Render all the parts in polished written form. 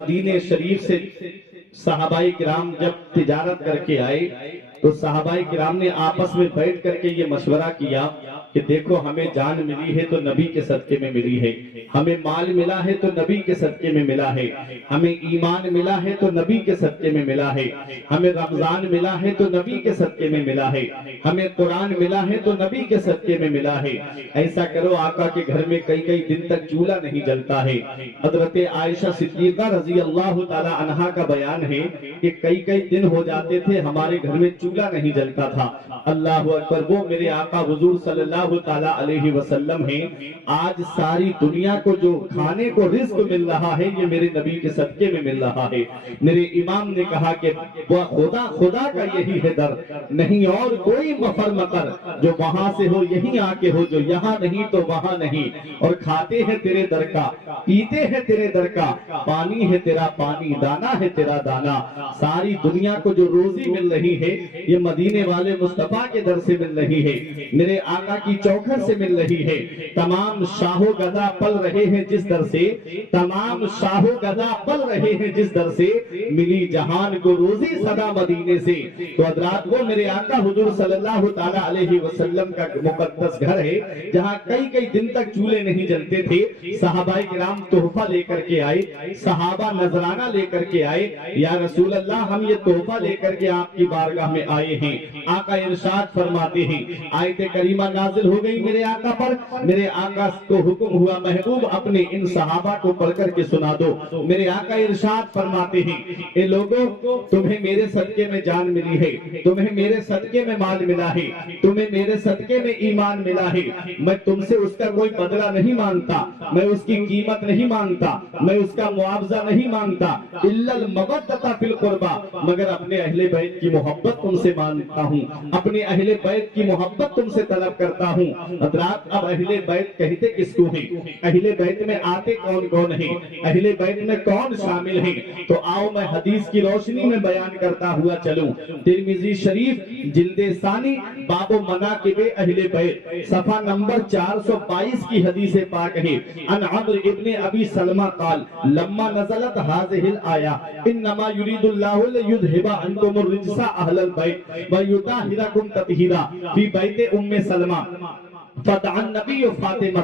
مدینہ شریف سے صحابہ کرام جب تجارت کر کے آئے تو صحابہ کرام نے آپس میں بیٹھ کر کے یہ مشورہ کیا کہ دیکھو ہمیں جان ملی ہے تو نبی کے صدقے میں ملی ہے، ہمیں مال ملا ہے تو نبی کے صدقے میں ملا ہے، ہمیں ایمان ملا ہے تو نبی کے صدقے میں ملا ہے، ہمیں رمضان ملا ہے تو نبی کے صدقے میں ملا ہے، ہمیں قرآن ملا ہے تو نبی کے صدقے میں ملا ہے۔ ایسا کرو آقا کے گھر میں کئی کئی دن تک چولہا نہیں جلتا ہے۔ حضرت عائشہ صدیقہ رضی اللہ تعالی عنہا کا بیان ہے کہ کئی کئی دن ہو جاتے تھے ہمارے گھر میں چولہا نہیں جلتا تھا۔ اللہ اکبر، وہ میرے آقا حضور صلی اللہ تعالی علیہ وسلم ہیں۔ آج ساری دنیا کو جو کھانے کو رزق مل رہا ہے یہ میرے نبی کے صدقے میں مل رہا ہے۔ میرے امام نے کہا کہ وہ خدا کا یہی ہے در، نہیں اور کوئی مفر مکر، جو وہاں سے ہو یہیں آ کے ہو، جو یہاں نہیں تو وہاں نہیں، اور کھاتے ہیں تیرے در کا، پیتے ہیں تیرے در کا، پانی ہے تیرا پانی، دانا ہے تیرا دانا۔ ساری دنیا کو جو روزی مل رہی ہے یہ مدینے والے مصطفیٰ کے در سے مل رہی ہے، میرے آقا کی چوکھٹ سے مل رہی ہے۔ تمام شاہ و گدا پل رہے ہیں جس در سے، تمام شاہ و گدا پل رہے ہیں جس در سے، ملی جہان کو روزی صدا مدینے سے۔ تو حضرات وہ میرے آقا حضور صلی اللہ تعالی علیہ وسلم کا مقدس گھر ہے جہاں کئی کئی دن تک چولہے نہیں جلتے تھے۔ صحابہ کرام تحفہ لے کر کے آئے، صحابہ نذرانہ لے کر کے آئے، یا رسول اللہ ہم یہ تحفہ لے کر کے آپ کی بارگاہ میں آئے ہیں۔ آقا ارشاد فرماتے ہیں، آیت کریمہ نازل ہو گئی میرے آقا پر، میرے آقا کو حکم ہوا محبوب اپنے ان صحابہ کو پڑھ کر کے سنا دو۔ میرے آقا ارشاد فرماتے ہیں، اے لوگوں تمہیں میرے صدقے میں جان ملی ہے، تمہیں میرے صدقے میں مال ملا ہے، تمہیں میرے صدقے میں ایمان ملا ہے، میں تم سے اس کا کوئی بدلہ نہیں مانگتا، میں اس کی قیمت نہیں مانگتا، میں اس کا معاوضہ نہیں مانگتا، الا المودۃ فی القربى، مگر اپنے اہل بیت کی محبت تم سے مانگتا ہوں، اپنے اہل بیت کی محبت تم سے طلب کرتا ہوں۔ حضرات اب اہل بیت کہتے کس کو ہیں؟ اہل بیت میں آتے کون کون ہیں؟ اہل بیت میں کون شامل ہیں؟ تو آؤ میں حدیث کی روشنی میں بیان کرتا ہوا چلوں۔ ترمذی شریف جلد ثانی باب مناقب اہل بیت صفحہ نمبر 422 کی حدیث پاک ہے۔ ان عمرو ابن ابی سلمہ قال لما نزلت هذه الآية انما يريد الله ليذهب عنكم الرجس اهل البيت ويطهركم تطهيرا في بيت ام سلمہ فدعا النبی فاطمہ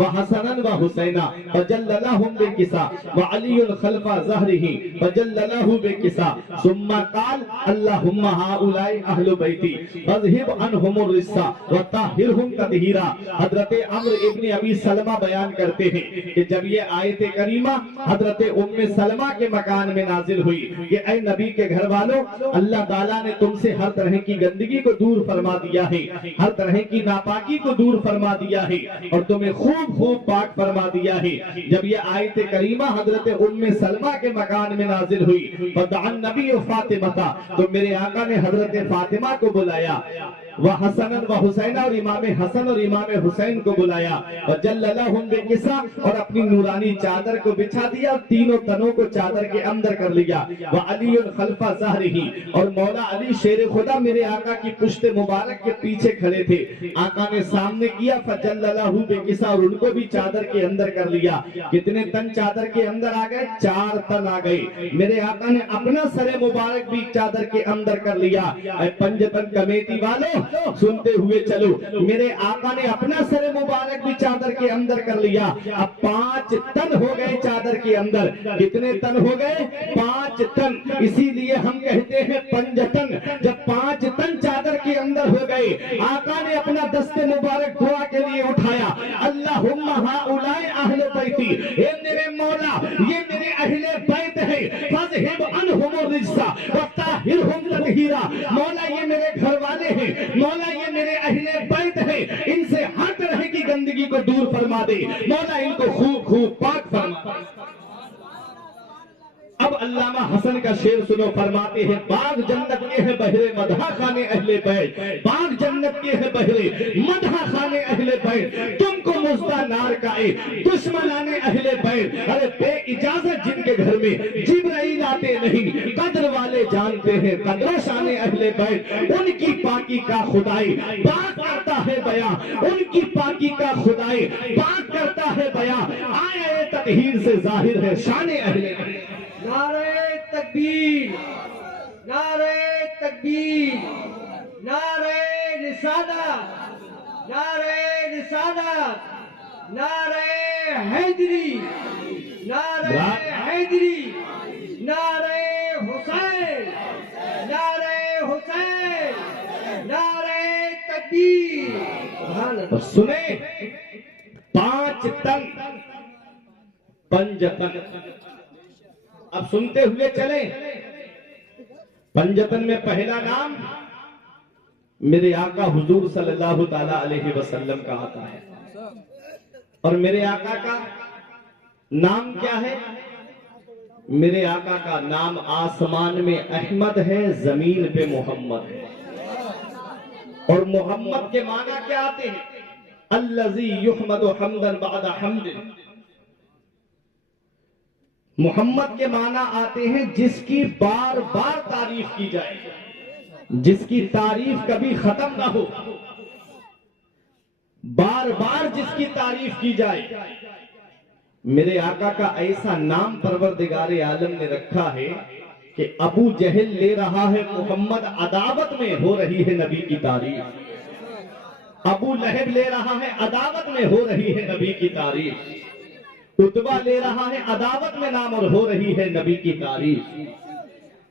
وحسنا وحسینا فجللهم بالكساء وعلی خلف ظهره فجلله بالكساء ثم قال اللهم هؤلاء اہل بیتی فاذهب عنهم الرجس وطهرهم تطہیرا۔ حضرت عمرو ابن ابی سلمہ بیان کرتے ہیں کہ جب یہ آیت کریمہ حضرت ام سلمہ کے مکان میں نازل ہوئی کہ اے نبی کے گھر والوں، اللہ تعالیٰ نے تم سے ہر طرح کی گندگی کو دور فرما دیا ہے، ہر طرح کی ناپاکی کو دور فرما دیا ہے اور تمہیں خوب خوب پاک فرما دیا ہے۔ جب یہ آیت کریمہ حضرت ام سلمہ کے مکان میں نازل ہوئی فدعا النبی فاطمہ، تو میرے آقا نے حضرت فاطمہ کو بلایا، وحسنا وحسینا، اور امام حسن اور امام حسین کو بلایا، وجللهم بالكساء، اور اپنی نورانی چادر کو بچھا دیا اور تینوں تنوں کو چادر کے اندر کر لیا، وعلی خلف ظہرہ، اور مولا علی شیر خدا میرے آقا کی پشت مبارک کے پیچھے کھڑے تھے۔ آقا نے سامنے کیا فجللہ بالكساء، اور ان کو بھی چادر کے اندر کر لیا۔ کتنے تن چادر کے اندر آ گئے؟ 4 تن آ گئے۔ میرے آقا نے اپنا سر مبارک بھی چادر کے اندر کر لیا۔ اے پنجتن کمیٹی والوں سنتے ہوئے چلو، میرے آقا نے اپنا سر مبارک بھی چادر کے اندر کر لیا۔ اب 5 تن ہو گئے چادر کے اندر۔ کتنے تن ہو گئے؟ 5 تن۔ اسی لیے ہم کہتے ہیں پنجتن۔ جب 5 تن چادر کے اندر ہو گئے، آقا نے اپنا دست مبارک دعا کے لیے اٹھایا، اللہم ہؤلاء اہل بیتی، اے میرے مولا یہ میرے اہل بیت ہے، فاذہب عنہم الرجس وطہرہم تطہیرا، مولا یہ میرے گھر والے ہیں، مولا یہ میرے اہل بیت ہے، ان سے ہر طرح کی گندگی کو دور فرما دے، مولا ان کو خوب خوب پاک فرما دے۔ اب علامہ حسن کا شعر سنو، فرماتے ہیں باغ جنت کے ہے بہرے مدح خانے اہل بیت، باغ جنت کے ہے بہرے مدح خانے اہل بیت، تم کو مزدہ نار کا اے دشمنان اہل بیت، ارے بے اجازت جن کے گھر میں جبرائیل آتے نہیں، قدر والے جانتے ہیں قدر و شان اہل بیت، ان کی پاکی کا خدائی پاک کرتا ہے بیان، ان کی پاکی کا خدائی پاک کرتا ہے بیان، آیا تطہیر سے ظاہر ہے شان اہل بیت۔ تکبیر، نعرہ تکبیر، نعرہ رسالت، نعرہ رسالت، نعرہ حیدری، نعرہ حیدری، نعرہ حسین، نعرہ حسین، نعرہ تکبیر۔ اور سنیں 5 تن پنجتن، اب سنتے ہوئے چلیں۔ پنجتن میں پہلا نام میرے آقا حضور صلی اللہ تعالی علیہ وسلم کا آتا ہے، اور میرے آقا کا نام کیا ہے؟ میرے آقا کا نام آسمان میں احمد ہے، زمین پہ محمد ہے، اور محمد کے معنی کیا آتے ہیں؟ الذی یحمد حمدا بعد حمد۔ محمد کے معنی آتے ہیں جس کی بار بار تعریف کی جائے، جس کی تعریف کبھی ختم نہ ہو، بار بار جس کی تعریف کی جائے۔ میرے آقا کا ایسا نام پروردگار عالم نے رکھا ہے کہ ابو جہل لے رہا ہے محمد، عداوت میں ہو رہی ہے نبی کی تعریف۔ ابو لہب لے رہا ہے، عداوت میں ہو رہی ہے نبی کی تعریف۔ عتبہ لے رہا ہے، عداوت میں نام، اور ہو رہی ہے نبی کی تعریف۔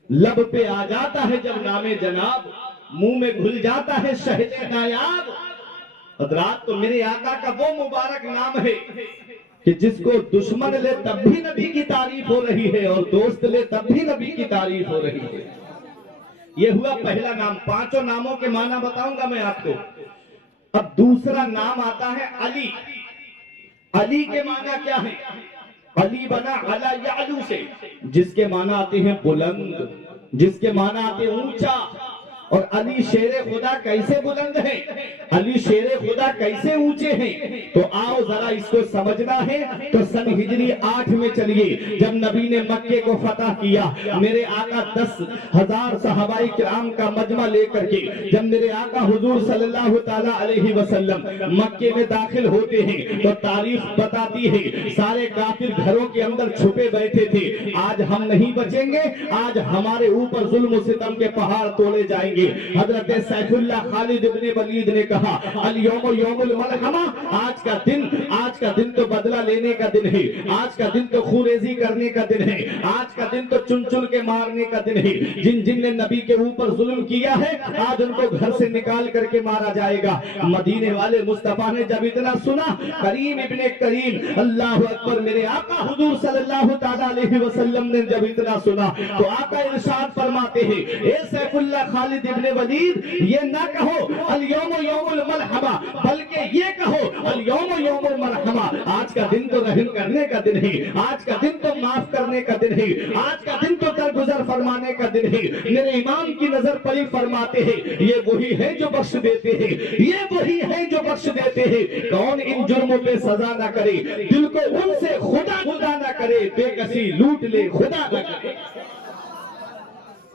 لب پہ آ جاتا ہے جب نام جناب، منہ میں گھل جاتا ہے شہد نایاب۔ حضرات، تو میرے آقا کا وہ مبارک نام ہے کہ جس کو دشمن لے تب بھی نبی کی تعریف ہو رہی ہے، اور دوست لے تب بھی نبی کی تعریف ہو رہی ہے۔ یہ ہوا پہلا نام۔ 5 ناموں کے معنی بتاؤں گا میں آپ کو۔ اب دوسرا نام آتا ہے علی۔ علی کے معنی کیا ہے؟ علی بنا علا یعلو سے، جس کے معنی آتے ہیں بلند، جس کے معنی آتے ہیں اونچا۔ اور علی شیر خدا کیسے بلند ہے، علی شیر خدا کیسے اونچے ہیں؟ تو آؤ ذرا اس کو سمجھنا ہے۔ تو سن ہجری 8 میں چلیے، جب نبی نے مکے کو فتح کیا، میرے آقا 10,000 صحابہ کرام کا مجمع لے کر کے جب میرے آقا حضور صلی اللہ تعالی علیہ وسلم مکے میں داخل ہوتے ہیں، تو تاریخ بتاتی ہے سارے کافر گھروں کے اندر چھپے بیٹھے تھے۔ آج ہم نہیں بچیں گے، آج ہمارے اوپر ظلم و ستم کے پہاڑ توڑے جائیں گے۔ حضرت سیف اللہ خالد ابن ولید نے کہا الیوم یوم الملحمہ، آج کا دن تو بدلہ لینے کا دن ہے، آج کا دن تو خوریزی کرنے کا دن ہے، آج کا دن تو چن چن کے مارنے کا دن ہے۔ جن نے نبی کے اوپر ظلم کیا ہے، آج ان کو گھر سے نکال کر کے مارا جائے گا۔ مدینے والے مصطفیٰ نے جب اتنا سنا، کریم ابن کریم، اللہ اکبر، میرے آقا حضور صلی اللہ تعالی علیہ وسلم نے جب اتنا سنا، تو آقا ارشاد فرماتے ہیں، اے سیف اللہ خالد ابن ولید، یہ نہ کہو الیوم یوم الملحمہ، بلکہ یہ کہو الیوم یوم المرحمہ۔ آج کا دن تو رحم کرنے کا دن ہے، آج کا دن تو معاف کرنے کا دن ہے، آج کا دن تو درگزر فرمانے کا دن ہے۔ میرے امام کی نظر پڑی، فرماتے ہیں یہ وہی ہے جو بخش دیتے ہیں، یہ وہی ہے جو بخش دیتے ہیں۔ کون ان جرموں پہ سزا نہ کرے، دل کو ان سے خدا جدا نہ کرے، بے کسی لوٹ لے خدا نہ کرے۔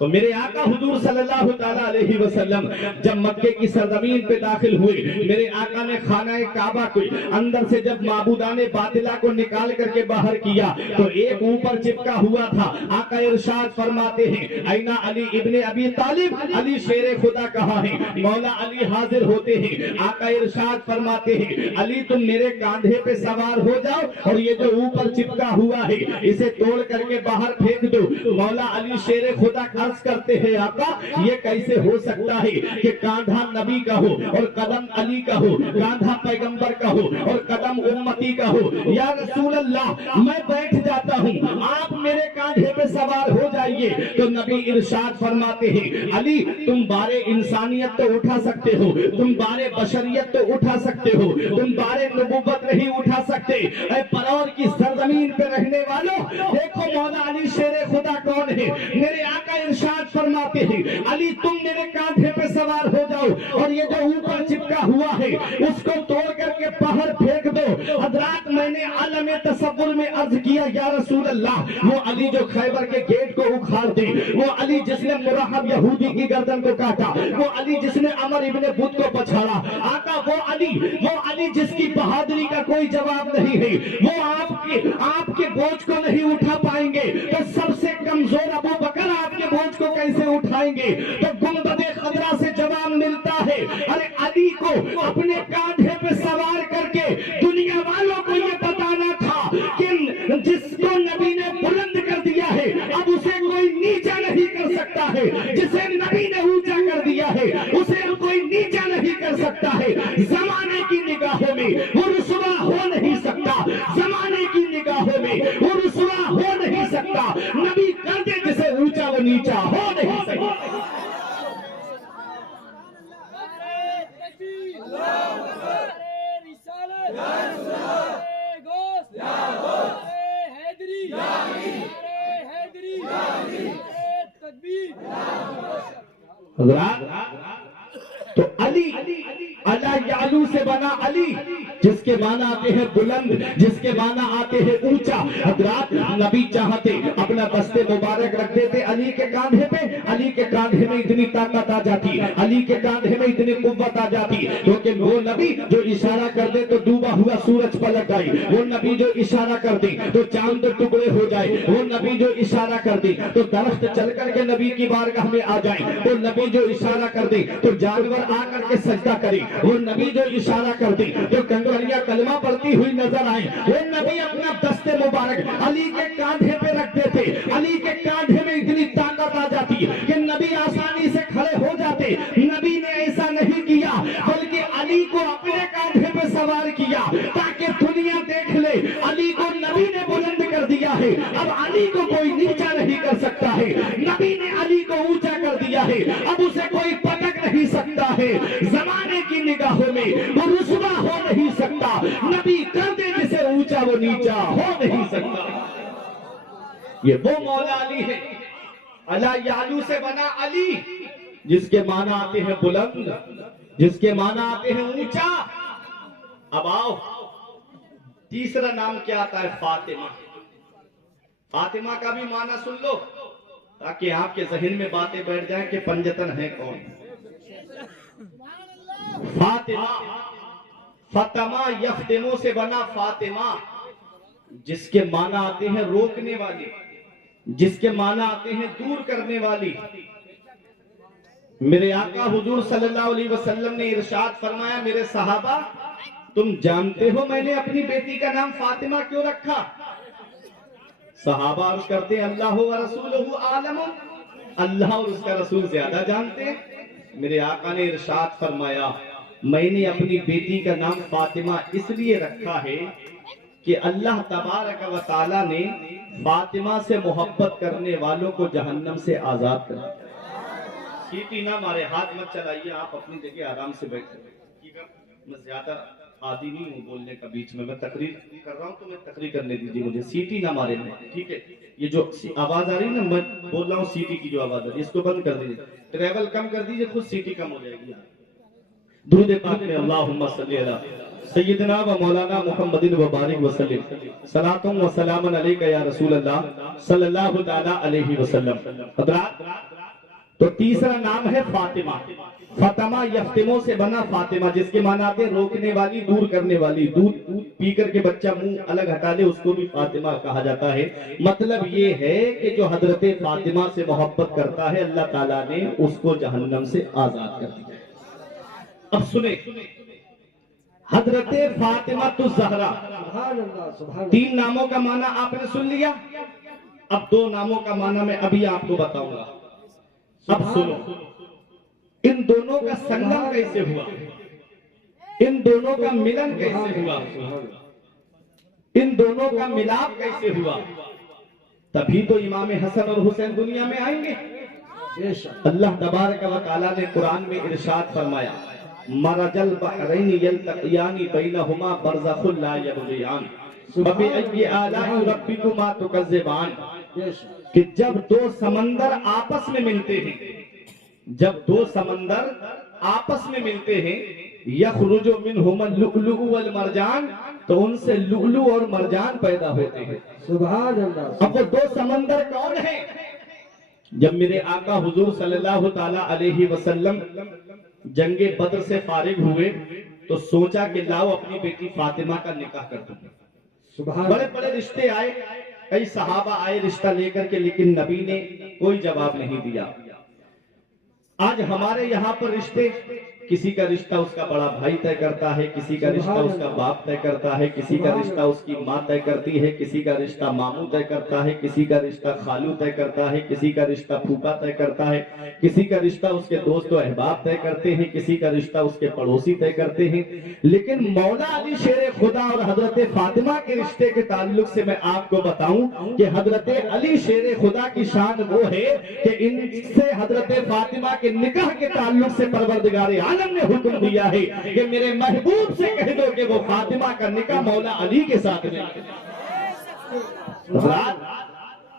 تو میرے آقا حضور صلی اللہ تعالیٰ علیہ وسلم جب مکے کی سرزمین پہ داخل ہوئے، میرے آقا نے خانہ کعبہ کو اندر سے جب معبودان باطلہ کو نکال کر کے باہر کیا، تو ایک اوپر چپکا ہوا تھا۔ آقا ارشاد فرماتے ہیں، اینا علی ابن ابی طالب، علی شیر خدا کہاں ہے؟ مولا علی حاضر ہوتے ہیں۔ آقا ارشاد فرماتے ہیں، علی تم میرے کاندھے پہ سوار ہو جاؤ، اور یہ جو اوپر چپکا ہوا ہے اسے توڑ کر کے باہر پھینک دو۔ مولا علی شیر خدا کرتے ہیں، آقا یہ کیسے ہو سکتا ہے کہ کاندھا نبی کا ہو اور قدم علی کا ہو، کاندھا پیغمبر کا ہو اور قدم امتی کا ہو؟ یا رسول اللہ، میں بیٹھ جاتا ہوں، آپ میرے کاندھے پہ سوار ہو جائیے۔ تو نبی ارشاد فرماتے ہیں، علی تم بارے انسانیت تو اٹھا سکتے ہو، تم بارے بشریت تو اٹھا سکتے ہو، تم بارے نبوت نہیں اٹھا سکتے۔ اے پرور کی سرزمین پہ رہنے والوں، دیکھو مولا علی شیر خدا کون ہے۔ میرے آقا ارشاد فرماتے ہیں، علی تم میرے کاندھے پہ سوار ہو جاؤ، اور یہ جو اوپر چپکا ہوا ہے اس کو توڑ کر کے باہر پھینک دو۔ حضرات، میں نے عالم تصور میں عرض کیا، یا رسول اللہ، وہ علی جو خیبر کے گیٹ کو اکھاڑ دے، وہ علی جس نے مرحب یہودی کی گردن کو کاٹا، وہ علی جس نے عمر ابن بدھ کو پچھاڑا، آقا وہ علی جس کی بہادری کا کوئی جواب نہیں ہے، وہ آپ کے بوجھ کو نہیں اٹھا پائیں گے، تو سب سے کمزور ابو بکر کو کیسے اٹھائیں گے؟ تو گنبد خضرا سے جواب ملتا ہے، ارے علی کو اپنے کاندھے پہ سوار کر کے دنیا والوں کو یہ بتانا تھا کہ جس کو نبی نے بلند کر دیا ہے اب اسے کوئی نیچا نہیں کر سکتا ہے، جسے نبی نے اونچا کر دیا ہے اسے کوئی نیچا نہیں کر سکتا ہے۔ زمانے کی نگاہوں میں وہ رسوا ہو نہیں سکتا، زمانے کی نگاہوں میں وہ رسوا ہو نہیں سکتا، نبی کر دے جسے اونچا وہ نیچا ہو نہیں سکتا۔ تو علی اللہ یعلو سے بنا علی، جس کے معنی آتے ہیں بلند، جس کے معنی آتے ہیں اونچا۔ حضرات نبی چاہتے اپنا دست مبارک رکھ دیتے علی کے کاندھے پہ، علی کے کاندھے میں اتنی طاقت آ جاتی، علی کے کاندھے میں اتنی قوت آ جاتی، کیونکہ وہ نبی جو اشارہ کر دے تو ڈوبا ہوا سورج پلٹ جائے، وہ نبی جو اشارہ کر دے تو چاند ٹکڑے ہو جائے، وہ نبی جو اشارہ کر دے تو درخت چل کر کے نبی کی بارگاہ میں آ جائیں، وہ نبی جو اشارہ کر دے تو جانور آ کر کے سجدہ کرے، وہ نبی جو اشارہ کر دے تو کنگریاں کلمہ پڑھتی ہوئی نظر آئیں۔ وہ نبی اپنا دست مبارک علی کے کاندھے پہ رکھ دیتے، علی کے کاندھے میں اتنی طاقت آ جاتی کہ نبی آسانی سے کھڑے ہو جاتے۔ نبی نے ایسا نہیں کیا بلکہ علی کو اپنے کاندھے پہ سوار کیا تاکہ دنیا دیکھ لے علی کو نبی نے بلند کر دیا ہے، اب علی کو کوئی نیچا نہیں کر سکتا ہے، نبی نے علی کو اونچا کر دیا ہے اب اسے کوئی پٹک نہیں سکتا ہے، زمانے کی نگاہوں میں وہ رسوا ہو نہیں سکتا، نبی کر دے جسے اونچا وہ نیچا ہو نہیں سکتا۔ یہ وہ مولا علی ہے، اللہ یعلو سے بنا علی، جس کے معنی آتے ہیں بلند، جس کے معنی آتے ہیں اونچا۔ اب آؤ تیسرا نام کیا آتا ہے؟ فاطمہ۔ فاطمہ کا بھی معنی سن لو تاکہ آپ کے ذہن میں باتیں بیٹھ جائیں کہ پنجتن ہے کون۔ فاطمہ، فتمہ یفتمو سے بنا فاطمہ، جس کے معنی آتے ہیں روکنے والی، جس کے معنی آتے ہیں دور کرنے والی۔ میرے آقا حضور صلی اللہ علیہ وسلم نے ارشاد فرمایا، میرے صحابہ تم جانتے ہو میں نے اپنی بیٹی کا نام فاطمہ کیوں رکھا؟ صحابہ عرض کرتے ہیں اللہ و رسولہ عالم، اللہ اور اس کا رسول زیادہ جانتے ہیں۔ میرے آقا نے ارشاد فرمایا، میں نے اپنی بیٹی کا نام فاطمہ اس لیے رکھا ہے کہ اللہ تبارک و تعالی نے فاطمہ سے محبت کرنے والوں کو جہنم سے آزاد کر دیا۔ سیٹی نہ مارے، ہاتھ مت چلائیے، آپ اپنی جگہ آرام سے بیٹھے۔ میں زیادہ عادی نہیں ہوں بولنے کا، بیچ میں تقریر کر رہا ہوں تو میں تقریر کرنے دیجیے مجھے، سیٹی نہ مارے میں، ٹھیک ہے؟ یہ جو آواز آ رہی ہے نا، میں بول رہا ہوں سیٹی کی جو آواز آ رہی ہے اس کو بند کر دیجیے، ٹریول کم کر دیجیے، خود سیٹی کم ہو جائے گی۔ درود پاک میں اللہم صلی علی سیدنا و مولانا محمد و بارک وسلم، صلاۃ و سلام علیک یا رسول اللہ صلی اللہ تعالی علیہ وسلم۔ حضرات تو تیسرا نام ہے فاطمہ، فتمہ یفتمو سے بنا فاطمہ، جس کے معنی آتے ہیں روکنے والی، دور کرنے والی۔ دودھ پی کر کے بچہ منہ الگ ہٹا لے اس کو بھی فاطمہ کہا جاتا ہے۔ مطلب یہ ہے کہ جو حضرت فاطمہ سے محبت کرتا ہے اللہ تعالیٰ نے اس کو جہنم سے آزاد کر دیا۔ اب سنیں، حضرت فاطمہ الزہرا، تین ناموں کا معنی آپ نے سن لیا، اب دو ناموں کا معنی میں ابھی آپ کو بتاؤں گا۔ اب سنو، ان دونوں کا سنگم کیسے ہوا، ان دونوں کا ملن کیسے ہوا، ان دونوں کا ملاپ کیسے ہوا، تبھی تو امام حسن اور حسین دنیا میں آئیں گے۔ اللہ تبارک و تعالیٰ نے قرآن میں ارشاد فرمایا، مرج البحرین یلتقیان بینہما برزخ لا یبغیان فبأی آلاء ربکما تکذبان، کہ جب دو سمندر آپس میں ملتے ہیں، جب دو سمندر آپس میں ملتے ہیں، یخرج منہما اللؤلؤ والمرجان، تو ان سے لؤلؤ اور مرجان پیدا ہوتے ہیں۔ سبحان اللہ۔ اب وہ دو سمندر کون ہیں؟ جب میرے آقا حضور صلی اللہ تعالی علیہ وسلم جنگ بدر سے فارغ ہوئے تو سوچا کہ لاؤ اپنی بیٹی فاطمہ کا نکاح کر دوں۔ بڑے بڑے رشتے آئے، کئی صحابہ آئے رشتہ لے کر کے، لیکن نبی نے کوئی جواب نہیں دیا۔ آج ہمارے یہاں پر رشتے، کسی کا رشتہ اس کا بڑا بھائی طے کرتا ہے، کسی کا رشتہ اس کا باپ طے کرتا ہے، کسی کا رشتہ اس کی ماں طے کرتی ہے، کسی کا رشتہ ماموں طے کرتا ہے، کسی کا رشتہ خالو طے کرتا ہے، کسی کا رشتہ پھوپھا طے کرتا ہے، کسی کا رشتہ اس کے دوست و احباب طے کرتے ہیں، کسی کا رشتہ اس کے پڑوسی طے کرتے ہیں۔ لیکن مولا علی شیر خدا اور حضرت فاطمہ کے رشتے کے تعلق سے میں آپ کو بتاؤں کہ حضرت علی شیر خدا کی شان وہ ہے کہ ان سے حضرت فاطمہ کے نکاح کے تعلق سے پروردگار عالم نے حکم دیا ہے کہ میرے محبوب سے کہہ دو کہ وہ فاطمہ کا نکاح مولا علی کے ساتھ میں۔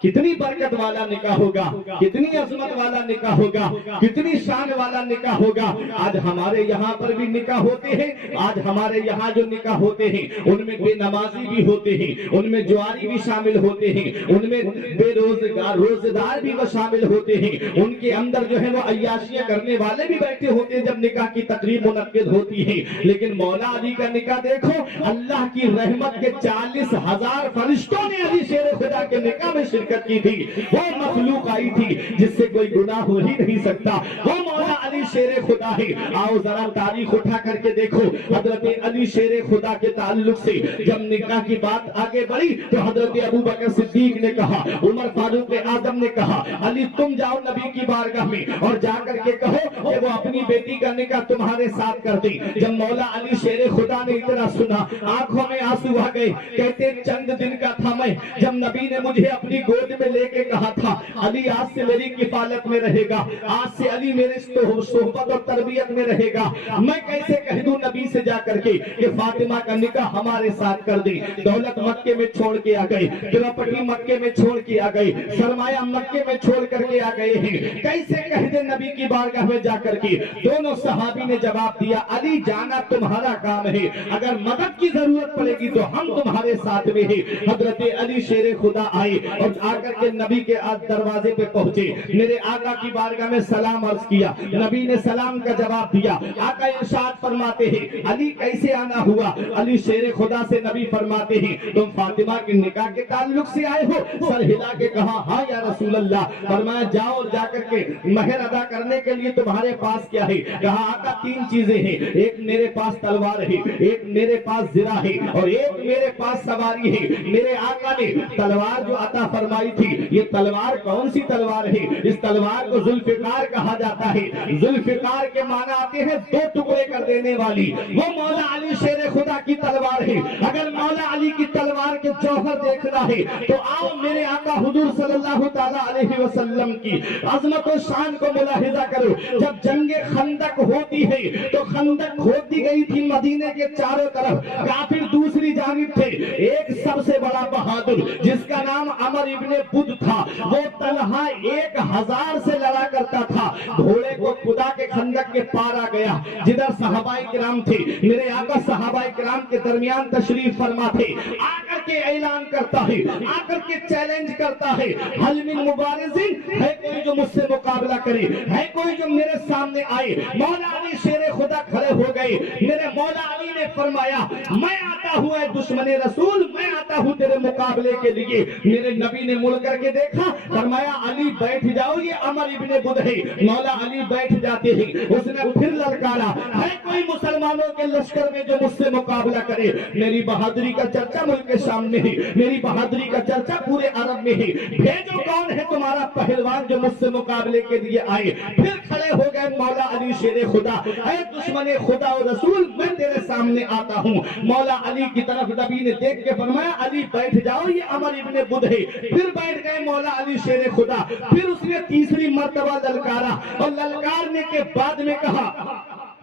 کتنی برکت والا نکاح ہوگا، کتنی عظمت والا نکاح ہوگا، کتنی شان والا نکاح ہوگا۔ آج ہمارے یہاں پر بھی نکاح ہوتے ہیں، آج ہمارے یہاں جو نکاح ہوتے ہیں ان میں بے نمازی بھی ہوتے ہیں، ان میں جواری بھی شامل ہوتے ہیں، ان میں بے روزدار بھی وہ شامل ہوتے ہیں، ان کے اندر جو ہے وہ عیاشیاں کرنے والے بھی بیٹھے ہوتے ہیں جب نکاح کی تقریب منعقد ہوتی ہے۔ لیکن مولا علی کا نکاح دیکھو، اللہ کی رحمت کے 40,000 فرشتوں نے علی شیر خدا کے نکاح میں شرکت کی تھی۔ وہ مخلوق آئی تھی جس سے کوئی گناہ ہو ہی نہیں سکتا، وہ مولا علی شیر خدا ہے۔ آؤ ذرا تاریخ اٹھا کر کے دیکھو، حضرت علی شیر خدا کے تعلق سے جب نکاح کی بات آگے بڑھی تو حضرت ابو بکر صدیق نے کہا، عمر فاروق اعظم نے کہا، علی تم جاؤ نبی کی بارگاہ میں اور جا کر کے کہو کہ وہ اپنی بیٹی کا نکاح تمہارے ساتھ کر دیں۔ جب مولا علی شیر خدا نے اتنا سنا، آنکھوں میں آنسو آ گئے، کہتے چند دن کا تھا میں جب نبی نے مجھے اپنی گود میں لے کے کہا تھا علی آج سے میری کفالت میں رہے گا، آج سے علی میرے صحبت اور تربیت میں رہے گا، میں کیسے کہہ دوں نبی سے جا کر کے کہ فاطمہ کا نکاح ہمارے ساتھ کر دی۔ دولت مکے میں چھوڑ کے آ گئے، پراپرٹی مکے میں چھوڑ کے آ گئے، سرمایہ مکے میں چھوڑ کر کے آ گئے ہیں، کیسے کہہ دیں نبی کی بارگاہ میں جا کر کے؟ دونوں صحابی نے جواب دیا، علی جانا تمہارا کام ہے، اگر مدد کی ضرورت پڑے گی تو ہم تمہارے ساتھ میں ہیں۔ حضرت علی شیر خدا آئے اور آ کر کے نبی کے دروازے پہ پہنچے، میرے آقا کی بارگاہ میں سلام عرض کیا، نبی نے سلام کا جواب دیا۔ آقا ارشاد فرماتے ہیں، علی کیسے آنا ہوا؟ علی شیر خدا سے نبی فرماتے ہیں، تم فاطمہ کے نکاح کے تعلق سے آئے ہو؟ سر ہلا کے کہا، ہاں یا رسول اللہ۔ فرمایا جاؤ اور جا کر کے مہر ادا کرنے کے لیے تمہارے پاس کیا ہے؟ کہا آقا 3 چیزیں ہیں، ایک میرے پاس تلوار ہے، ایک میرے پاس زرہ ہے اور ایک میرے پاس سواری ہے۔ میرے آقا نے تلوار جو عطا فرمائی تھی، یہ تلوار کون سی تلوار ہے؟ اس تلوار کو ذوالفقار کہا جاتا ہے۔ ذوالفقار کے معنی آتے ہیں 2 ٹکڑے کر دینے والی، وہ مولا علی شیر خدا کی تلوار ہے۔ اگر مولا علی کی تلوار کے جوہر دیکھنا ہے تو آؤ میرے آقا حضور صلی اللہ تعالیٰ علیہ وسلم کی عظمت و شان کو ملاحظہ کرو۔ جب جنگ خندق ہوتی ہے تو خندق کھودی گئی تھی مدینے کے چاروں طرف، کافر دوسری جانب تھے، ایک سب سے بڑا بہادر جس کا نام عمر ابن بدھ تھا، وہ تنہا 1000 سے لڑا کرتا تھا، گھوڑے کو خدا کے خندق کے پار آ گیا۔ جدھر صحابہ کرام تھے، میرے آقا صحابہ کرام کے درمیان تشریف فرما تھے، آ کر کے اعلان کرتا ہے، آ کر کے چیلنج کرتا ہے، حل من مبارزین، ہے کوئی جو مجھ سے مقابلہ کرے، ہے کوئی جو میرے سامنے آئے؟ مولا علی شیر خدا کھڑے ہو گئے۔ میرے مولا علی نے فرمایا، میں آتا ہوں اے دشمن رسول، میں آتا ہوں تیرے مقابلے کے لیے۔ میرے نبی نے مڑ کر کے دیکھا، فرمایا علی بیٹھ جاؤ، یہ عمر ابن بدھ ہے۔ مولا علی بیٹھ جاتے ہیں۔ اس نے پھر للکارا، ہے کوئی مسلمانوں کے لشکر میں جو مجھ سے مقابلہ کرے؟ میری بہادری کا چرچا ملک کے سامنے ہے، میری بہادری کا چرچا پورے عرب میں ہے، بھیجو کون ہے تمہارا پہلوان جو مجھ سے مقابلے کے لیے آئے؟ پھر کھڑے ہو گئے مولا علی شیر خدا، اے دشمن خدا و رسول، میں تیرے سامنے آتا ہوں۔ مولا علی کی طرف نبی نے دیکھ کے فرمایا، علی بیٹھ جاؤ، یہ عمر ابن بدھ ہے۔ پھر بیٹھ گئے مولا علی شیر خدا۔ پھر اس نے تیسری مرتبہ للکارا اور للکارنے کے بعد میں کہا،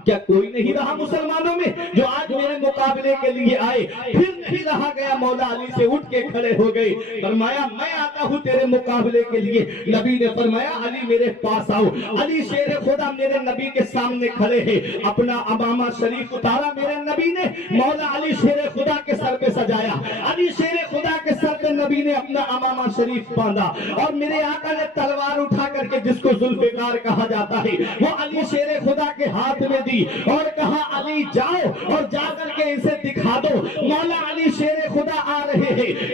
کیا کوئی نہیں رہا مسلمانوں میں جو آج میرے مقابلے کے لیے آئے؟ پھر نہیں رہا گیا، مولا علی سے اٹھ کے کھڑے ہو گئے، فرمایا میں آتا ہوں تیرے مقابلے کے لیے۔ نبی نے فرمایا علی میرے پاس آؤ۔ علی شیر خدا میرے نبی کے سامنے کھڑے ہیں، اپنا امامہ شریف اتارا میرے نبی نے، مولا علی شیر خدا کے سر پہ سجایا۔ علی شیر خدا کے سر پہ نبی نے اپنا امامہ شریف باندھا اور میرے آقا نے تلوار اٹھا کر کے جس کو ذوالفقار کہا جاتا ہے وہ علی شیر خدا کے ہاتھ میں دی اور کہا علی جاؤ اور جا کر کے اسے دکھا دو۔ مولا علی شیر خدا آ رہے ہیں،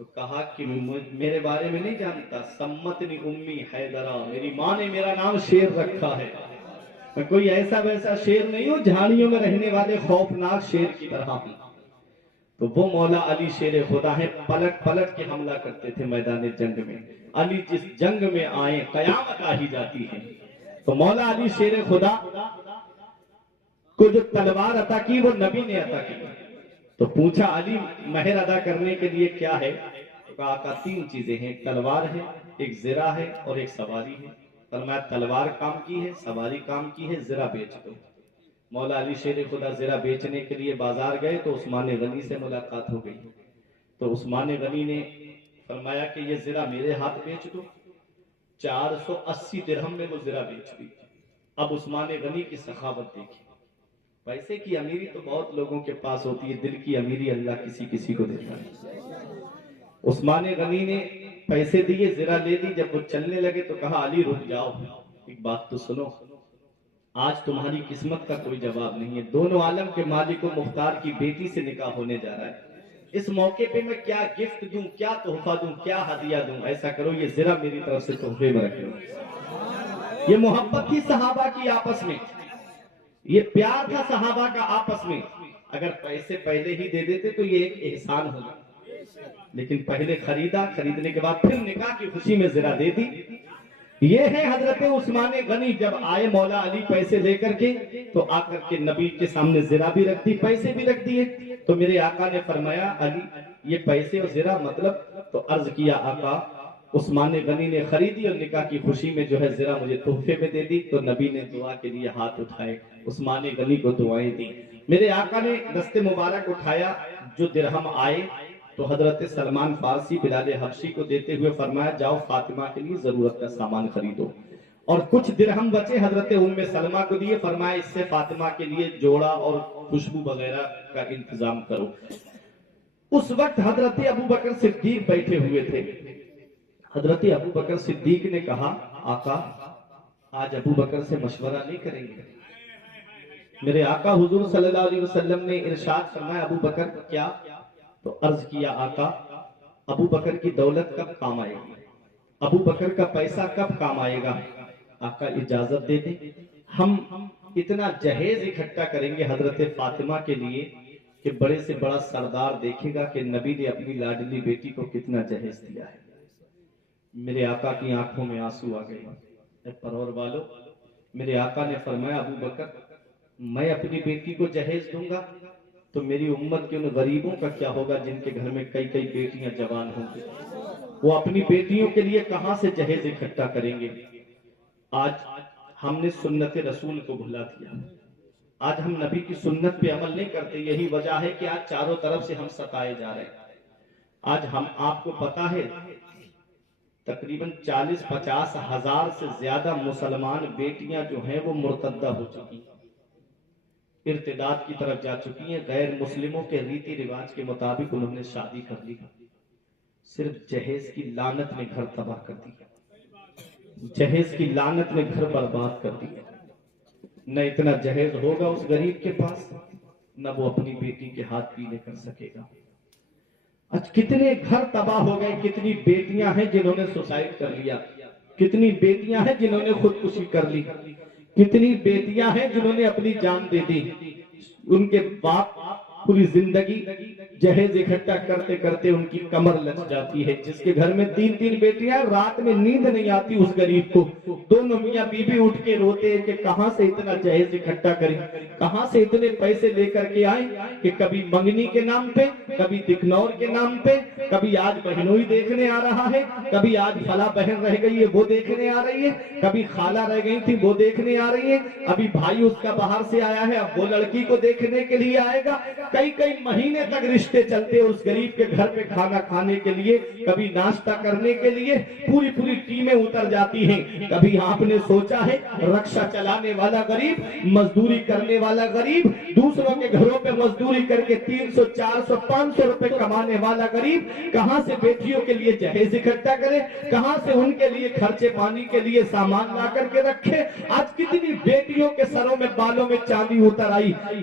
تو کہا کہ میرے بارے میں نہیں جانتا، سمتنی امی حیدرہ، میری ماں نے میرا نام شیر رکھا ہے، میں کوئی ایسا ویسا شیر نہیں ہوں، جھاڑیوں میں رہنے والے خوفناک شیر کی طرح ہوں۔ تو وہ مولا علی شیر خدا ہے، پلٹ پلٹ کے حملہ کرتے تھے میدان جنگ میں، علی جس جنگ میں آئے قیامت آ ہی جاتی ہے۔ تو مولا علی شیر خدا کو جو تلوار عطا کی وہ نبی نے عطا کی۔ تو پوچھا علی مہر ادا کرنے کے لیے کیا ہے؟ تو کہا آقا تین چیزیں ہیں، ایک تلوار ہے، ایک زرہ ہے اور ایک سواری ہے۔ فرمایا تلوار کام کی ہے، سواری کام کی ہے، زرہ بیچ دو۔ مولا علی شیر خدا زرہ بیچنے کے لیے بازار گئے تو عثمان غنی سے ملاقات ہو گئی۔ تو عثمان غنی نے فرمایا کہ یہ زرہ میرے ہاتھ بیچ دو۔ 480 درہم میں وہ زرہ بیچ دی۔ اب عثمان غنی کی سخاوت دیکھی، پیسے کی امیری تو بہت لوگوں کے پاس ہوتی ہے، دل کی امیری اللہ کسی کسی کو دیتا ہے۔ عثمان غنی نے پیسے دیے، زرہ لے لی، جب وہ چلنے لگے تو کہا علی رک جاؤ، ایک بات تو سنو، آج تمہاری قسمت کا کوئی جواب نہیں ہے، دونوں عالم کے مالک و مختار کی بیٹی سے نکاح ہونے جا رہا ہے، اس موقع پہ میں کیا گفٹ دوں، کیا تحفہ دوں، کیا ہدیہ دوں؟ ایسا کرو یہ زرہ میری طرف سے تحفے میں رکھ لو۔ یہ محبت تھی صحابہ کی آپس میں، یہ پیار تھا صحابہ کا آپس میں۔ اگر پیسے پہلے ہی دے دیتے تو یہ ایک احسان ہوگا، لیکن پہلے خریدا، خریدنے کے بعد پھر نکاح کی خوشی میں زرہ دے دی۔ یہ ہے حضرت عثمان غنی، جب آئے مولا علی پیسے لے کر کے تو آ کر کے نبی کے سامنے زرہ بھی رکھ دی، پیسے بھی رکھ دیے۔ تو میرے آقا نے فرمایا علی یہ پیسے اور زرہ مطلب؟ تو عرض کیا آقا عثمان غنی نے خریدی اور نکاح کی خوشی میں جو ہے زرہ مجھے تحفے میں دے دی۔ تو نبی نے دعا کے لیے ہاتھ اٹھائے، عثمان غنی کو دعائیں دی۔ میرے آقا نے دست مبارک اٹھایا، جو درہم آئے تو حضرت سلمان فارسی بلال حبشی کو دیتے ہوئے فرمایا جاؤ فاطمہ کے لیے ضرورت کا سامان خریدو، اور کچھ درہم بچے حضرت ام سلمہ کو دیے، فرمایا اس سے فاطمہ کے لیے جوڑا اور خوشبو وغیرہ کا انتظام کرو۔ اس وقت حضرت ابوبکر صدیق بیٹھے ہوئے تھے۔ حضرت ابوبکر صدیق نے کہا آقا آج ابوبکر سے مشورہ نہیں کریں گے؟ میرے آقا حضور صلی اللہ علیہ وسلم نے ارشاد فرمایا ابوبکر کیا؟ تو عرض کیا آقا ابوبکر کی دولت کب کام آئے گی، ابوبکر کا پیسہ کب کام آئے گا؟ آقا اجازت دے دیں، ہم اتنا جہیز اکٹھا کریں گے حضرت فاطمہ کے لیے کہ بڑے سے بڑا سردار دیکھے گا کہ نبی نے اپنی لاڈلی بیٹی کو کتنا جہیز دیا ہے۔ میرے آقا کی آنکھوں میں آنسو آ گئے۔ اے پرور والو، میرے آقا نے فرمایا ابوبکر میں اپنی بیٹی کو جہیز دوں گا تو میری امت کے ان غریبوں کا کیا ہوگا جن کے گھر میں کئی کئی بیٹیاں جوان ہوں گی، وہ اپنی بیٹیوں کے لیے کہاں سے جہیز اکٹھا کریں گے؟ آج ہم نے سنت رسول کو بھلا دیا، آج ہم نبی کی سنت پہ عمل نہیں کرتے، یہی وجہ ہے کہ آج چاروں طرف سے ہم ستائے جا رہے ہیں۔ آج ہم آپ کو پتا ہے تقریباً 40-50 ہزار سے زیادہ مسلمان بیٹیاں جو ہیں وہ مرتدہ ہو چکی ہیں، ارتداد کی طرف جا چکی ہیں، غیر مسلموں کے ریتی رواج کے مطابق انہوں نے شادی کر لی، صرف جہیز کی لعنت نے گھر تباہ کر دی، جہیز کی لعنت نے گھر برباد کر دی۔ نہ اتنا جہیز ہوگا اس غریب کے پاس، نہ وہ اپنی بیٹی کے ہاتھ پیلے کر سکے گا۔ آج کتنے گھر تباہ ہو گئے، کتنی بیٹیاں ہیں جنہوں نے سوسائڈ کر لیا، کتنی بیٹیاں ہیں جنہوں نے خودکشی کر لی، کتنی بیٹیاں ہیں جنہوں نے اپنی جان دے دی۔ ان کے باپ پوری زندگی جہیز اکٹھا کرتے کرتے ان کی کمر لچ جاتی ہے۔ جس کے گھر میں 3 بیٹیاں رات میں نیند نہیں آتی اس غریب کو، دونوں میاں بیوی اٹھ کے روتے ہیں کہ کہاں سے اتنا جہیز اکٹھا کریں، کہاں سے اتنے پیسے لے کر کے آئیں کہ کبھی منگنی کے نام پہ، کبھی دکنور کے نام پہ، کبھی آج بہنوئی دیکھنے آ رہا ہے، کبھی آج فلاں بہن رہ گئی ہے وہ دیکھنے آ رہی ہے، کبھی خالہ رہ گئی تھی وہ دیکھنے آ رہی ہے، ابھی بھائی اس کا باہر سے آیا ہے اب وہ لڑکی کو دیکھنے کے لیے آئے گا۔ کئی مہینے تک رشتے چلتے اس غریب کے گھر پہ کھانا کھانے کے لیے، کبھی ناشتہ کرنے کے لیے پوری ٹیمیں اتر جاتی ہیں۔ کبھی آپ نے سوچا ہے رکشہ چلانے والا غریب، مزدوری کرنے والا غریب، دوسروں کے گھروں پہ مزدوری کر کے 300 400 500 روپے کمانے والا غریب کہاں سے بیٹیوں کے لیے جہیز اکٹھا کرے، کہاں سے ان کے لیے خرچے پانی کے لیے سامان لا کر کے رکھے؟ آج کتنی بیٹیوں کے سروں میں بالوں میں چاندی اتر آئی،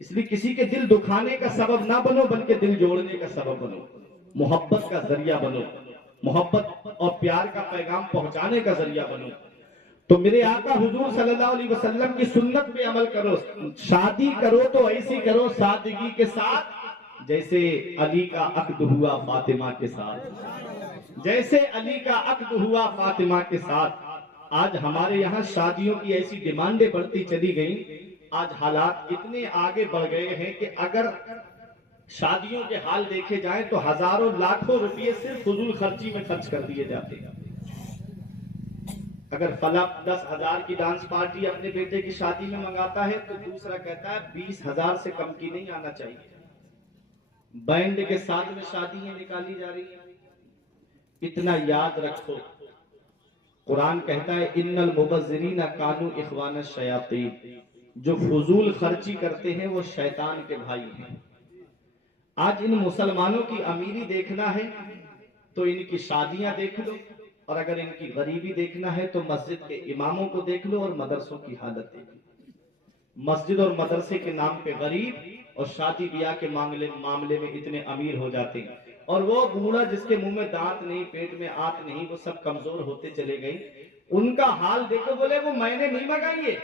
اس لیے کسی کے دل دکھانے کا سبب نہ بنو بلکہ دل جوڑنے کا سبب بنو، محبت کا ذریعہ بنو، محبت اور پیار کا پیغام پہنچانے کا ذریعہ بنو۔ تو میرے آقا حضور صلی اللہ علیہ وسلم کی سنت پہ عمل کرو، شادی کرو تو ایسی کرو سادگی کے ساتھ جیسے علی کا عقد ہوا فاطمہ کے ساتھ، جیسے علی کا عقد ہوا فاطمہ کے ساتھ۔ آج ہمارے یہاں شادیوں کی ایسی ڈیمانڈیں بڑھتی چلی گئیں، آج حالات اتنے آگے بڑھ گئے ہیں کہ اگر شادیوں کے حال دیکھے جائیں تو ہزاروں لاکھوں روپے صرف فضول خرچی میں خرچ کر دیے جاتے ہیں۔ اگر فلاں 10,000 کی ڈانس پارٹی اپنے بیٹے کی شادی میں منگاتا ہے تو دوسرا کہتا ہے 20,000 سے کم کی نہیں آنا چاہیے۔ بینڈ کے ساتھ میں شادیاں نکالی جا رہی ہیں۔ اتنا یاد رکھو، قرآن کہتا ہے ان المبذرین کانوا اخوان الشیاطین، جو فضول خرچی کرتے ہیں وہ شیطان کے بھائی ہیں۔ آج ان مسلمانوں کی امیری دیکھنا ہے تو ان کی شادیاں دیکھ لو، اور اگر ان کی غریبی دیکھنا ہے تو مسجد کے اماموں کو دیکھ لو اور مدرسوں کی حالت دیکھ لو۔ مسجد اور مدرسے کے نام پہ غریب اور شادی بیاہ کے معاملے میں اتنے امیر ہو جاتے ہیں، اور وہ بوڑھا جس کے منہ میں دانت نہیں، پیٹ میں آنت نہیں، وہ سب کمزور ہوتے چلے گئے۔ ان کا حال دیکھو، بولے وہ میں نے نہیں منگائی،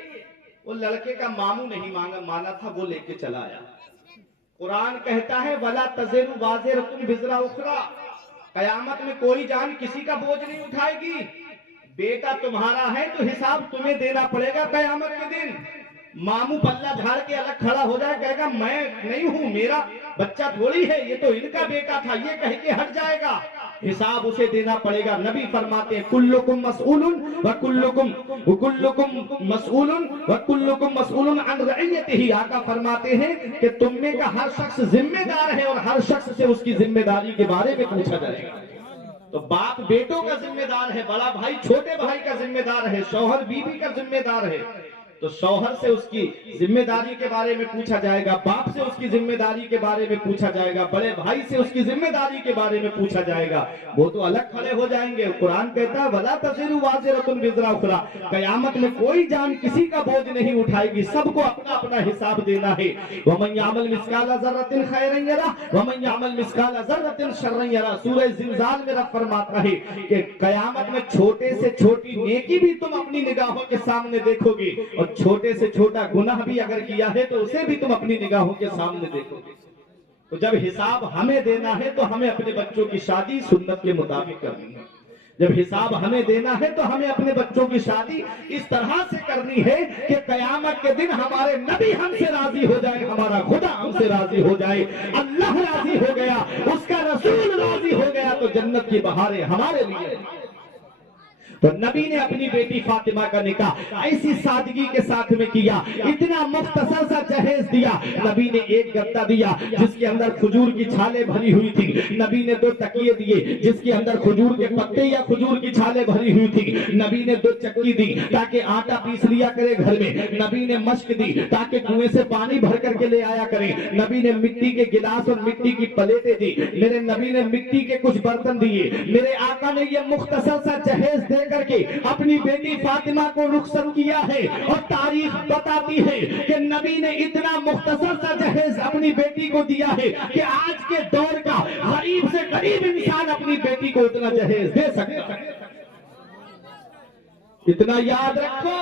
وہ لڑکے کا ماموں نہیں مانا تھا، وہ لے کے چلا آیا۔ قرآن کہتا ہے وَلَا تَزِرُ وَازِرَةٌ وِزْرَ أُخْرَىٰ، قیامت میں کوئی جان کسی کا بوجھ نہیں اٹھائے گی۔ بیٹا تمہارا ہے تو حساب تمہیں دینا پڑے گا قیامت کے دن۔ ماموں پلہ جھاڑ کے الگ کھڑا ہو جائے، کہے گا میں نہیں ہوں، میرا بچہ تھوڑی ہے، یہ تو ان کا بیٹا تھا، یہ کہہ کے ہٹ جائے گا، حساب اسے دینا پڑے گا۔ نبی فرماتے ہیں کلکم مسئول وکلکم مسئول عن رعیتہ، آقا فرماتے ہیں کہ تم میں کا ہر شخص ذمہ دار ہے اور ہر شخص سے اس کی ذمہ داری کے بارے میں پوچھا جائے گا۔ تو باپ بیٹوں کا ذمہ دار ہے، بڑا بھائی چھوٹے بھائی کا ذمہ دار ہے، شوہر بیوی کا ذمہ دار ہے، تو شوہر سے اس کی ذمہ داری کے بارے میں پوچھا جائے گا، باپ سے اس کی ذمہ داری کے بارے میں پوچھا جائے گا، بڑے بھائی سے اس کی ذمہ داری کے بارے میں پوچھا جائے گا، وہ تو الگ کھڑے ہو جائیں گے۔ قرآن کہتا ہے وَلَا تَزِرُ وَازِرَةٌ وِزْرَ أُخْرَىٰ، قیامت میں کوئی جان کسی کا بوجھ نہیں اٹھائے گی، سب کو اپنا اپنا حساب دینا ہے۔ وَمَن يَعْمَلْ مِثْقَالَ ذَرَّةٍ خَيْرًا يَرَهُ وَمَن يَعْمَلْ مِثْقَالَ ذَرَّةٍ شَرًّا يَرَهُ۔ سورہ زلزال میں رب فرماتا ہے کہ قیامت میں چھوٹے سے چھوٹی نیکی بھی تم اپنی نگاہوں کے سامنے دیکھو گے، اور چھوٹے سے چھوٹا گناہ بھی اگر کیا ہے تو اسے بھی تم اپنی نگاہوں کے سامنے دیکھو گے۔ تو جب حساب ہمیں دینا ہے تو ہمیں اپنے بچوں کی شادی سنت کے مطابق کرنی ہے۔ جب حساب ہمیں دینا ہے تو ہمیں اپنے بچوں کی شادی اس طرح سے کرنی ہے کہ قیامت کے دن ہمارے نبی ہم سے راضی ہو جائے، ہمارا خدا ہم سے راضی ہو جائے، اللہ راضی ہو گیا، اس کا رسول راضی ہو گیا تو جنت کی بہاریں ہمارے لیے۔ تو نبی نے اپنی بیٹی فاطمہ کا نکاح ایسی سادگی کے ساتھ میں کیا، اتنا مختصر سا جہیز دیا۔ نبی نے ایک گدا دیا جس کے اندر کھجور کی چھالیں بھری ہوئی تھی، نبی نے 2 تکیے دیے جس کے اندر کھجور کے پتے یا کھجور کی چھالیں بھری ہوئی تھی، نبی نے 2 چکی دی تاکہ آٹا پیس لیا کرے گھر میں، نبی نے مشک دی تاکہ کنویں سے پانی بھر کر کے لے آیا کرے، نبی نے مٹی کے گلاس اور مٹی کی پلیٹیں دی، میرے نبی نے مٹی کے کچھ برتن دیے۔ میرے آقا نے یہ مختصر سا جہیز دے کر کے اپنی بیٹی فاطمہ کو رخصت کیا ہے، اور تاریخ بتاتی ہے کہ نبی نے اتنا مختصر سا جہیز اپنی بیٹی کو دیا ہے کہ آج کے دور کا غریب سے غریب انسان اپنی بیٹی کو اتنا جہیز دے سکتا ہے۔ اتنا یاد رکھو،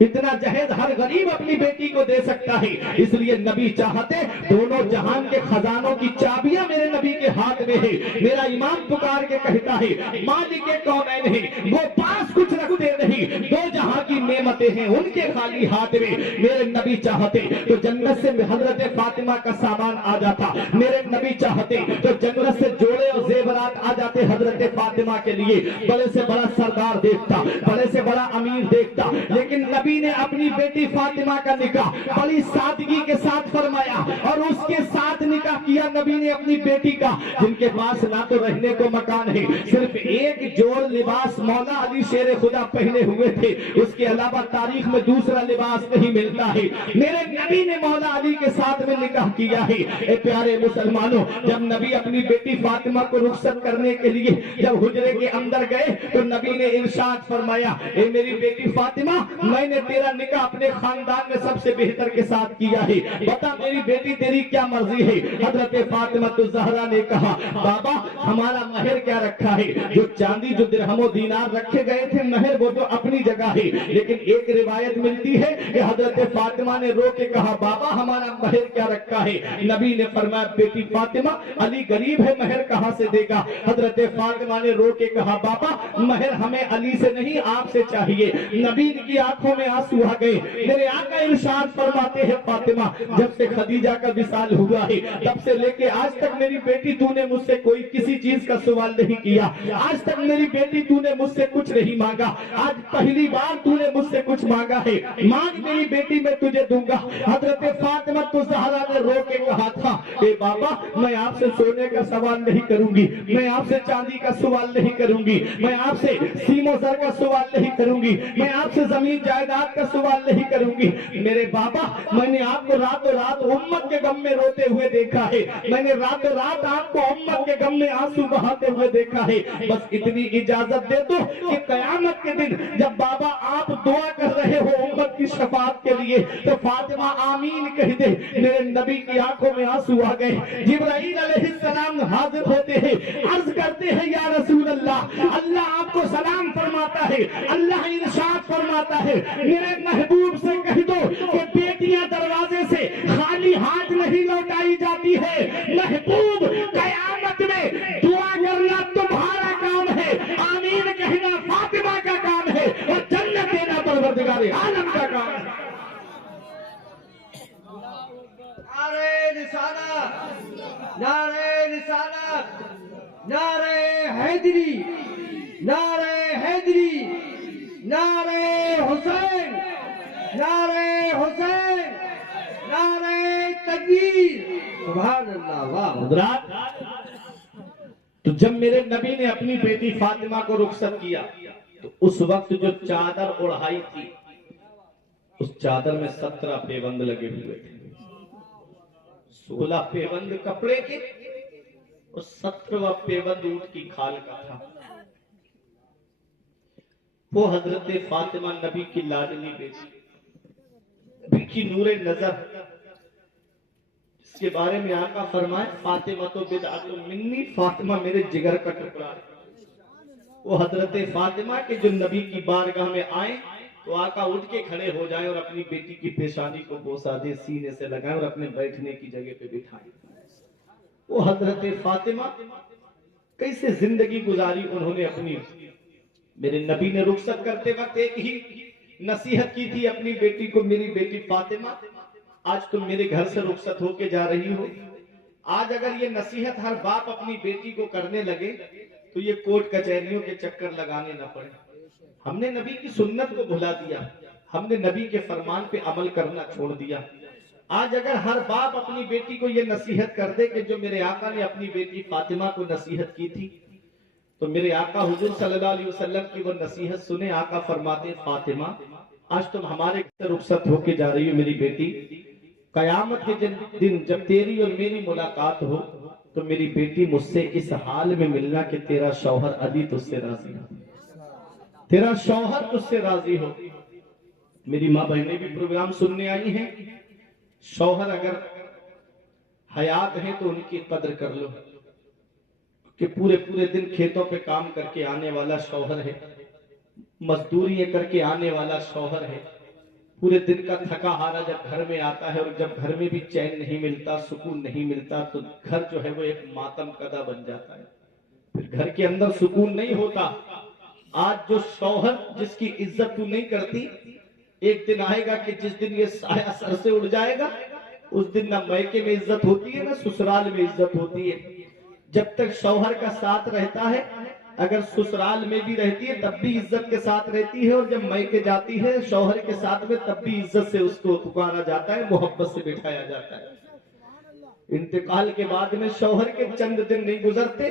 اتنا جہیز ہر غریب اپنی بیٹی کو دے سکتا ہے۔ اس لیے نبی چاہتے دونوں جہان کے خزانوں کی چابیاں میرے نبی کے ہاتھ میں ہے۔ میرا امام پکار کے کہتا ہے مالک کونین ہے، وہ پاس کچھ رکھتے نہیں، 2 جہاں کی نعمتیں ہیں ان کے خالی ہاتھ میں۔ میرے نبی چاہتے تو جنت سے حضرت فاطمہ کا سامان آ جاتا، میرے نبی چاہتے تو جنت سے جوڑے اور زیورات آ جاتے حضرت فاطمہ کے لیے، بڑے سے بڑا سردار دیکھتا، بڑے سے بڑا امیر دیکھتا، لیکن نبی نے اپنی بیٹی فاطمہ کا نکاح بڑی سادگی کے ساتھ فرمایا، اور اس کے ساتھ نکاح کیا نبی نے اپنی بیٹی کا، جن کے پاس نہ تو رہنے کو مکان ہے، صرف ایک جوڑ لباس مولا علی شیر خدا پہنے ہوئے تھے، اس کے علاوہ تاریخ میں دوسرا لباس نہیں ملتا ہے۔ میرے نبی نے مولا علی کے ساتھ میں نکاح کیا ہے۔ اے پیارے مسلمانوں، جب نبی اپنی بیٹی فاطمہ کو رخصت کرنے کے لیے جب حجرے کے اندر گئے تو نبی نے ارشاد فرمایا، اے میری بیٹی فاطمہ، میں نے تیرا نکاح اپنے خاندان میں سب سے بہتر کے ساتھ کیا ہے، بتا میری بیٹی تیری کیا مرضی ہے؟ حضرت فاطمہ الزہرا نے کہا، بابا ہمارا مہر کیا رکھا ہے؟ جو چاندی جو درہم و دینار رکھے گئے تھے مہر وہ تو اپنی جگہ ہے، لیکن ایک روایت ملتی ہے کہ حضرت فاطمہ نے رو کے کہا، بابا ہمارا مہر کیا رکھا ہے؟ نبی نے فرمایا، بیٹی فاطمہ علی غریب ہے، مہر کہاں سے دے گا؟ حضرت فاطمہ نے رو کے کہا، بابا مہر ہمیں علی سے نہیں آپ سے چاہیے۔ نبی کی آنکھوں میں آنسو آ گئے۔ میرے آقا ارشاد فرماتے ہیں، فاطمہ جب سے خدیجہ کا وصال ہوا ہے تب سے لے کے آج تک میری بیٹی تو نے مجھ سے کوئی کسی چیز کا سوال نہیں کیا، آج تک میری بیٹی تو نے مجھ سے کچھ نہیں مانگا، آج پہلی بار تو نے مجھ سے کچھ مانگا ہے، مانگ میری بیٹی میں تجھے دوں گا۔ حضرت فاطمہ الزہرا نے رو کے کہا تھا، اے بابا میں آپ سے سونے کا سوال نہیں کروں گی، میں آپ سے چاندی کا سوال نہیں کروں گی، میں آپ سے سیم و زر کا سوال نہیں کروں گی، میں آپ سے زمین جائیداد کا سوال نہیں کروں گی۔ میرے بابا میں نے آپ کو راتوں رات امت کے غم میں روتے ہوئے دیکھا ہے، میں نے راتوں رات آپ کو امت کے غم میں آنسو بہاتے ہوئے دیکھا ہے، بس اتنی اجازت دے دو کہ قیامت کے دن جب بابا آپ دعا کر رہے ہو امت کی شفاعت کے لیے تو فاطمہ آمین کہہ دے۔ میرے نبی کی آنکھوں میں آنسو آ گئے۔ جبرائیل علیہ السلام حاضر ہوتے ہیں، عرض کرتے ہیں، یا رسول اللہ، اللہ آپ کو سلام فرماتا ہے، اللہ ارشاد فرماتا ہے، میرے محبوب سے کہہ دو کہ بیٹیاں دروازے سے خالی ہاتھ نہیں لوٹائی جاتی ہے، محبوب قیامت میں دعا کرنا تمہارا کام ہے، آمین کہنا فاطمہ کا کام ہے، اور جنت دینا پروردگار عالم کا کام ہے۔ نعرہ رسالت، نعرہ رسالت، نعرہ حیدری، نعرہ حیدری، نعرہ حسین، نعرہ حسین، نعرہ تکبیر، سبحان اللہ، واہ۔ حضرات تو جب میرے نبی نے اپنی بیٹی فاطمہ کو رخصت کیا تو اس وقت جو چادر اڑائی تھی اس چادر میں 17 پیوند لگے ہوئے تھے، 16 پیوند کپڑے کے اور 17واں پیوند اونٹ کی کھال کا تھا۔ وہ حضرت فاطمہ نبی کی لاڈلی بیٹی، نبی کی نور نظر، اس کے بارے میں آقا فرمائے، فاطمہ تو بدعت منی، فاطمہ میرے جگر کا ٹکڑا ہے۔ وہ حضرت فاطمہ کے جو نبی کی بارگاہ میں آئیں تو آقا اٹھ کے کھڑے ہو جائیں اور اپنی بیٹی کی پیشانی کو بوسا دے، سینے سے لگائیں اور اپنے بیٹھنے کی جگہ پہ بٹھائیں۔ وہ حضرت فاطمہ کیسے زندگی گزاری انہوں نے اپنی، میرے نبی نے رخصت کرتے وقت ایک ہی نصیحت کی تھی اپنی بیٹی کو، میری بیٹی فاطمہ آج تم میرے گھر سے رخصت ہو کے جا رہی ہو، آج اگر یہ نصیحت ہر باپ اپنی بیٹی کو کرنے لگے تو یہ کوٹ کچہریوں کے چکر لگانے نہ پڑے۔ ہم نے نبی کی سنت کو بھلا دیا، ہم نے نبی کے فرمان پہ عمل کرنا چھوڑ دیا۔ آج اگر ہر باپ اپنی بیٹی کو یہ نصیحت کر دے کہ جو میرے آقا نے اپنی بیٹی فاطمہ کو نصیحت کی تھی تو میرے آقا حضور صلی اللہ علیہ وسلم کی وہ نصیحت سنے، آقا فرماتے، فاطمہ آج تم ہمارے گھر سے رخصت ہو کے جا رہی ہو میری بیٹی، قیامت کے دن جب تیری اور میری ملاقات ہو تو میری بیٹی مجھ سے اس حال میں ملنا کہ تیرا شوہر علی تجھ سے راضی ہو، تیرا شوہر تجھ سے راضی ہو۔ میری ماں بہنیں بھی پروگرام سننے آئی ہیں، شوہر اگر حیات ہیں تو ان کی قدر کر لو کہ پورے دن کھیتوں پہ کام کر کے آنے والا شوہر ہے، مزدوریاں کر کے آنے والا شوہر ہے، پورے دن کا تھکا ہارا جب گھر میں آتا ہے اور جب گھر میں بھی چین نہیں ملتا، سکون نہیں ملتا تو گھر جو ہے وہ ایک ماتم کدہ بن جاتا ہے، پھر گھر کے اندر سکون نہیں ہوتا۔ آج جو شوہر جس کی عزت تو نہیں کرتی، ایک دن آئے گا کہ جس دن یہ سایہ سر سے اڑ جائے گا اس دن نہ میکے میں عزت ہوتی ہے نہ سسرال میں عزت ہوتی ہے۔ جب تک شوہر کا ساتھ رہتا ہے، اگر سسرال میں بھی رہتی ہے تب بھی عزت کے ساتھ رہتی ہے، اور جب میکے جاتی ہے شوہر کے ساتھ میں تب بھی عزت سے اس کو پکارا جاتا ہے، محبت سے بٹھایا جاتا ہے۔ انتقال کے بعد میں شوہر کے چند دن نہیں گزرتے،